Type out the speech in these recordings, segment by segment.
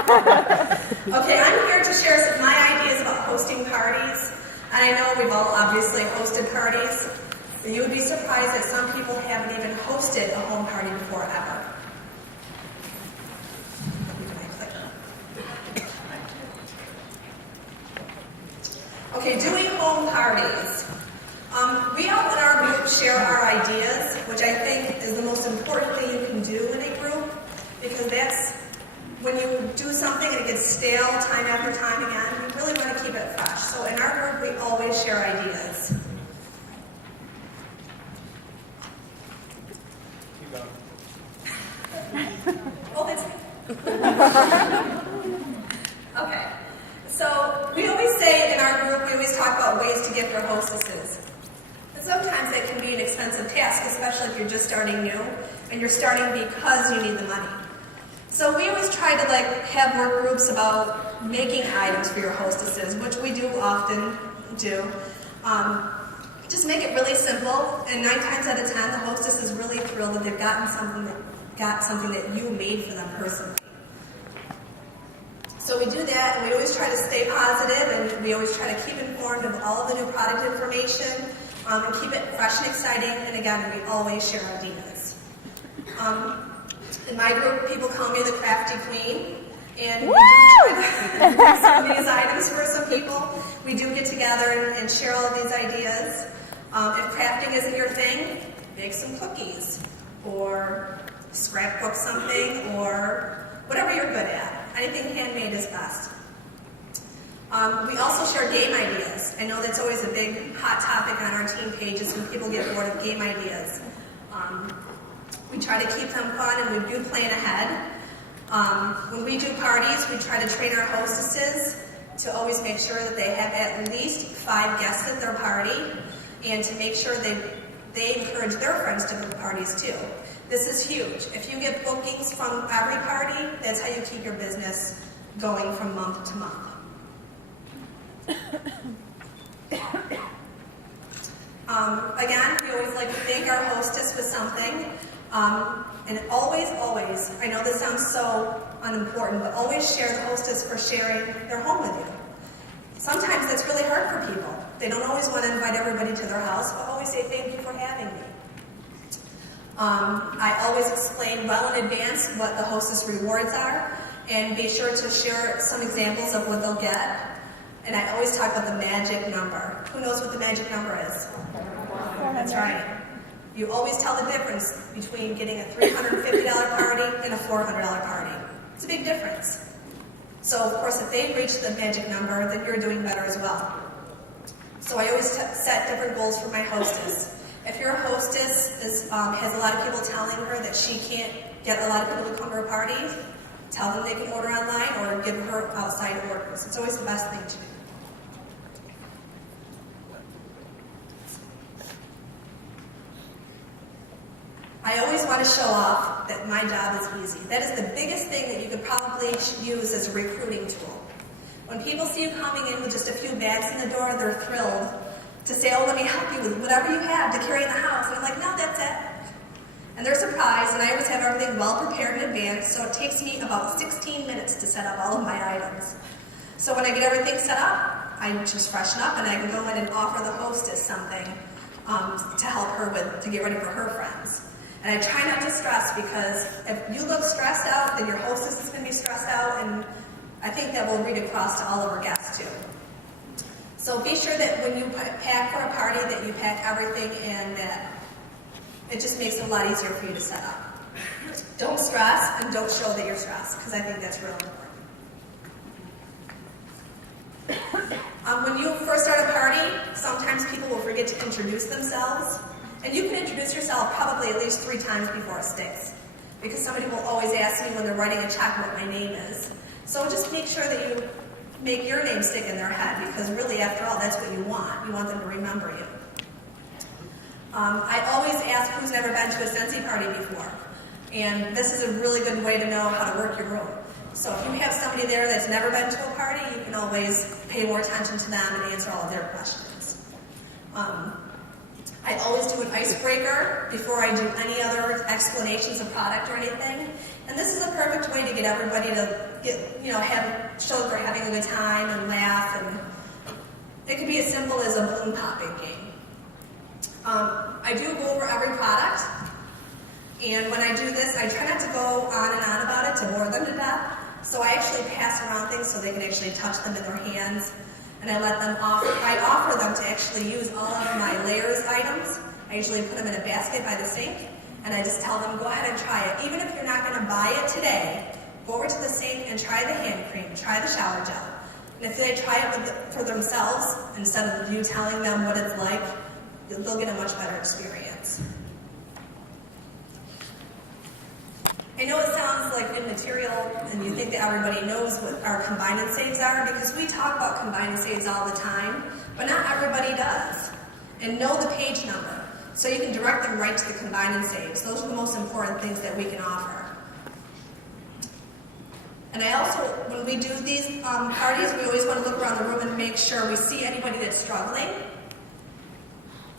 Okay, I'm here to share some of my ideas about hosting parties. And I know we've all obviously hosted parties. But you would be surprised that some people haven't even hosted a home party before ever. Okay, doing home parties. We all in our group share our ideas, which I think is the most important thing you can do in a group, because that's when you do something and it gets stale time after time again, you really want to keep it fresh. So in our group, we always share ideas. Keep going. Oh, that's okay. So we always say in our group, we always talk about ways to gift our hostesses. And sometimes that can be an expensive task, especially if you're just starting new and you're starting because you need the money. So we always try to have work groups about making items for your hostesses, which we do often do. Just make it really simple, and 9 times out of 10, the hostess is really thrilled that they've got something that you made for them personally. So we do that, and we always try to stay positive, and we always try to keep informed of all of the new product information, and keep it fresh and exciting, and again, we always share ideas. In my group, people call me the crafty queen, and we do try to do some of these items for some people. We do get together and share all of these ideas. If crafting isn't your thing, make some cookies, or scrapbook something, or whatever you're good at. Anything handmade is best. We also share game ideas. I know that's always a big hot topic on our team pages when people get bored of game ideas. We try to keep them fun, and we do plan ahead. When we do parties, we try to train our hostesses to always make sure that they have at least 5 guests at their party, and to make sure they encourage their friends to go to parties too. This is huge. If you get bookings from every party, that's how you keep your business going from month to month. Again, we always like to thank our hostess with something. And always, I know this sounds so unimportant, but always share the hostess for sharing their home with you. Sometimes that's really hard for people. They don't always want to invite everybody to their house, but always say thank you for having me. I always explain well in advance what the hostess rewards are, and be sure to share some examples of what they'll get. And I always talk about the magic number. Who knows what the magic number is? That's right. You always tell the difference between getting a $350 party and a $400 party. It's a big difference. So, of course, if they reach the magic number, then you're doing better as well. So I always set different goals for my hostess. If your hostess has a lot of people telling her that she can't get a lot of people to come to her parties, tell them they can order online or give her outside orders. It's always the best thing to do. I always want to show off that my job is easy. That is the biggest thing that you could probably use as a recruiting tool. When people see you coming in with just a few bags in the door, they're thrilled to say, oh, let me help you with whatever you have to carry in the house. And I'm like, no, that's it. And they're surprised, and I always have everything well prepared in advance, so it takes me about 16 minutes to set up all of my items. So when I get everything set up, I just freshen up, and I can go in and offer the hostess something to help her with, to get ready for her friends. And I try not to stress, because if you look stressed out, then your hostess is going to be stressed out, and I think that will read across to all of our guests too. So be sure that when you pack for a party that you pack everything, and that it just makes it a lot easier for you to set up. Don't stress, and don't show that you're stressed, because I think that's real important. When you first start a party, sometimes people will forget to introduce themselves. And you can introduce yourself probably at least 3 times before it sticks, because somebody will always ask me when they're writing a check what my name is. So just make sure that you make your name stick in their head, because really, after all, that's what you want. You want them to remember you. I always ask who's never been to a Scentsy party before. And this is a really good way to know how to work your room. So if you have somebody there that's never been to a party, you can always pay more attention to them and answer all of their questions. I always do an icebreaker before I do any other explanations of product or anything. And this is a perfect way to get everybody to show that they're having a good time and laugh. And it could be as simple as a balloon popping game. I do go over every product. And when I do this, I try not to go on and on about it to bore them to death. So I actually pass around things so they can actually touch them in their hands. And I offer them to actually use all of my layers items. I usually put them in a basket by the sink, and I just tell them, go ahead and try it. Even if you're not going to buy it today, go over to the sink and try the hand cream, try the shower gel. And if they try it for themselves, instead of you telling them what it's like, they'll get a much better experience. I know it sounds like immaterial, and you think that everybody knows what our combine and saves are, because we talk about combine and saves all the time, but not everybody does. And know the page number, so you can direct them right to the combine and saves. Those are the most important things that we can offer. And I also, when we do these parties, we always want to look around the room and make sure we see anybody that's struggling.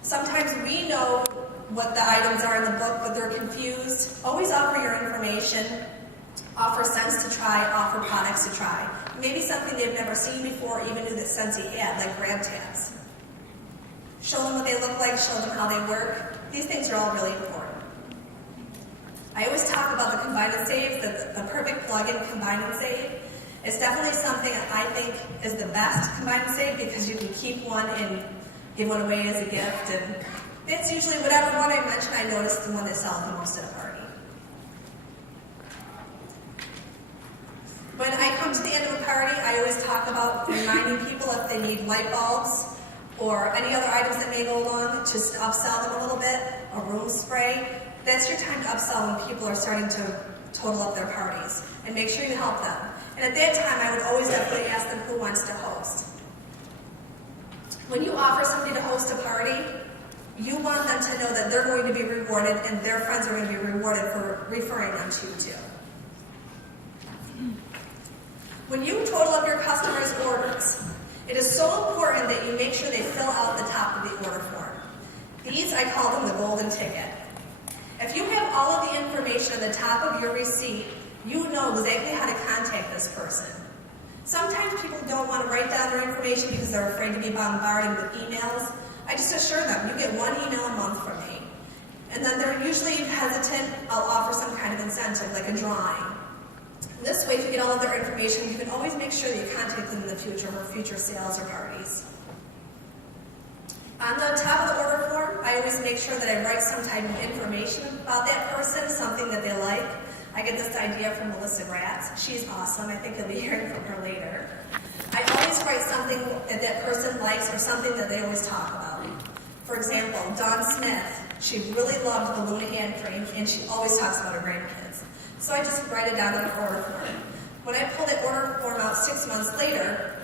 Sometimes we know what the items are in the book, but they're confused. Always offer your information, offer scents to try, offer products to try. Maybe something they've never seen before, even knew that Scentsy had, like grab tabs. Show them what they look like, show them how they work. These things are all really important. I always talk about the combine and save, the perfect plug-in combine and save. It's definitely something that I think is the best combine and save, because you can keep one and give one away as a gift. And it's usually whatever one I mention, I notice the one that sells the most at a party. When I come to the end of a party, I always talk about reminding people if they need light bulbs or any other items that may go along, just to upsell them a little bit, a room spray. That's your time to upsell when people are starting to total up their parties. And make sure you help them. And at that time, I would always definitely ask them who wants to host. When you offer somebody to host a party, you want them to know that they're going to be rewarded and their friends are going to be rewarded for referring them to you too. When you total up your customers' orders, it is so important that you make sure they fill out the top of the order form. These, I call them the golden ticket. If you have all of the information at the top of your receipt, you know exactly how to contact this person. Sometimes people don't want to write down their information because they're afraid to be bombarded with emails. I just assure them, you get one email a month from me. And then they're usually hesitant, I'll offer some kind of incentive, like a drawing. This way, if you get all of their information, you can always make sure that you contact them in the future for future sales or parties. On the top of the order form, I always make sure that I write some type of information about that person, something that they like. I get this idea from Melissa Gratz. She's awesome. I think you'll be hearing from her later. I always write something that that person likes or something that they always talk about. For example, Dawn Smith, she really loved balloon hand cream, and she always talks about her grandkids. So I just write it down in an order form. When I pull that order form out 6 months later,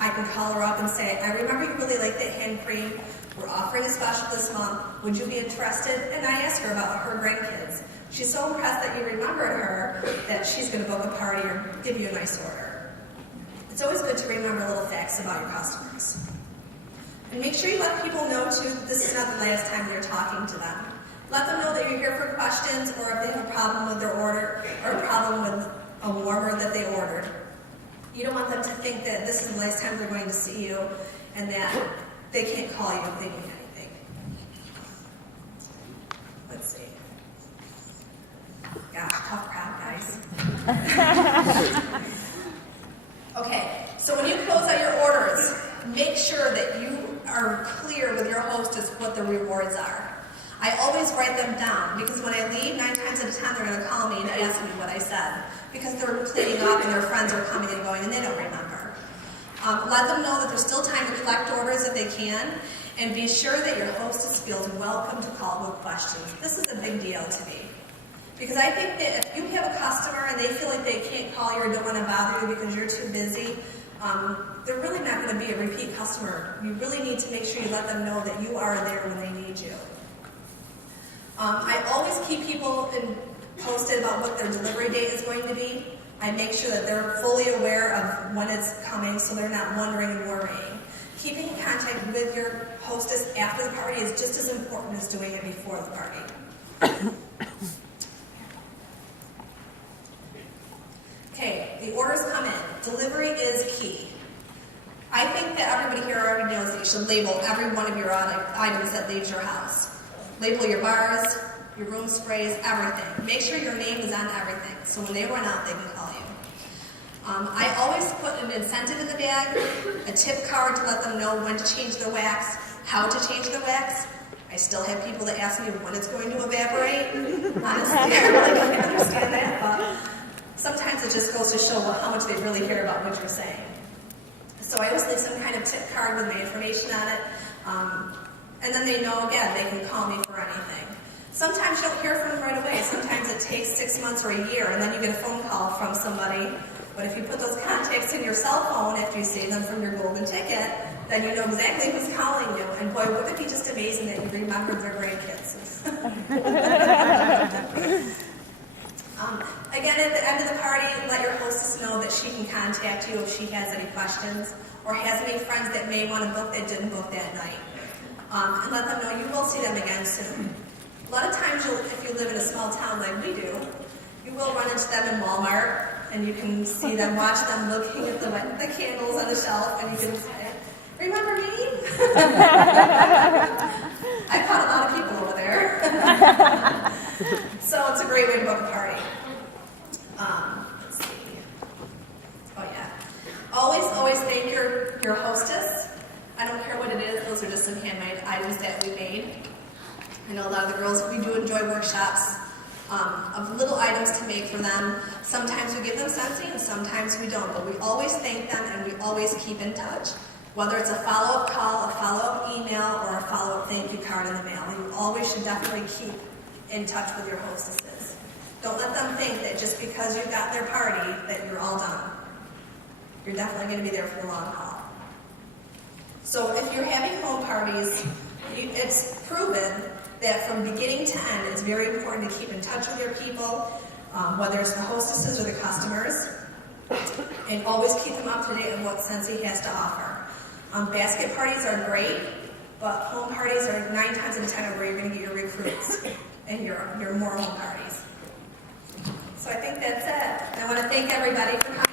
I can call her up and say, I remember you really like that hand cream. We're offering a special this month. Would you be interested? And I ask her about her grandkids. She's so impressed that you remembered her that she's going to book a party or give you a nice order. It's always good to remember little facts about your customers. And make sure you let people know, too, that this is not the last time you're talking to them. Let them know that you're here for questions, or if they have a problem with their order or a problem with a warmer that they ordered. You don't want them to think that this is the last time they're going to see you and that they can't call you if they need anything. Let's see. Gosh, tough crowd, guys. Okay, so when you close out your orders, make sure that you are clear with your hostess what the rewards are. I always write them down, because when I leave, 9 times out of 10, they're going to call me and ask me what I said, because they're cleaning up and their friends are coming and going and they don't remember. Let them know that there's still time to collect orders if they can, and be sure that your hostess feels welcome to call with questions. This is a big deal to me, because I think that if you have a customer and they feel like they can't call you or don't want to bother you because you're too busy, they're really not going to be a repeat customer. You really need to make sure you let them know that you are there when they need you. I always keep people posted about what their delivery date is going to be. I make sure that they're fully aware of when it's coming so they're not wondering and worrying. keeping in contact with your hostess after the party is just as important as doing it before the party. Okay, the orders come in. Delivery is key. I think that everybody here already knows that you should label every one of your items that leaves your house. Label your bars, your room sprays, everything. Make sure your name is on everything, so when they run out, they can call you. I always put an incentive in the bag, a tip card to let them know when to change the wax, how to change the wax. I still have people that ask me when it's going to evaporate. Honestly, I really don't understand that, but sometimes it just goes to show how much they really care about what you're saying. So I always leave some kind of tip card with my information on it, and then they know, again, they can call me for anything. Sometimes you don't hear from them right away. Sometimes it takes 6 months or a year, and then you get a phone call from somebody. But if you put those contacts in your cell phone after you save them from your golden ticket, then you know exactly who's calling you. And boy, wouldn't it be just amazing that you remembered their grandkids. Again, at the end of the party, let your hostess know that she can contact you if she has any questions or has any friends that may want to book that didn't book that night. And let them know you will see them again soon. A lot of times, if you live in a small town like we do, you will run into them in Walmart, and you can see them, watch them looking at the candles on the shelf, and you can say, "Remember me?" I've caught a lot of people over there. So it's a great way to book a party. Let's see. Oh yeah. Always thank your hostess. I don't care what it is. Those are just some handmade items that we made. I know a lot of the girls, we do enjoy workshops of little items to make for them. Sometimes we give them something and sometimes we don't, but we always thank them and we always keep in touch. Whether it's a follow-up call, a follow-up email, or a follow-up thank you card in the mail, you always should definitely keep in touch with your hostesses. Don't let them think that just because you got their party that you're all done. You're definitely going to be there for the long haul. So if you're having home parties, it's proven that from beginning to end, it's very important to keep in touch with your people, whether it's the hostesses or the customers, and always keep them up to date on what Scentsy has to offer. Basket parties are great, but home parties are 9 times out of 10 where you're going to get your recruits and your more home parties. So I think that's it. I want to thank everybody for coming.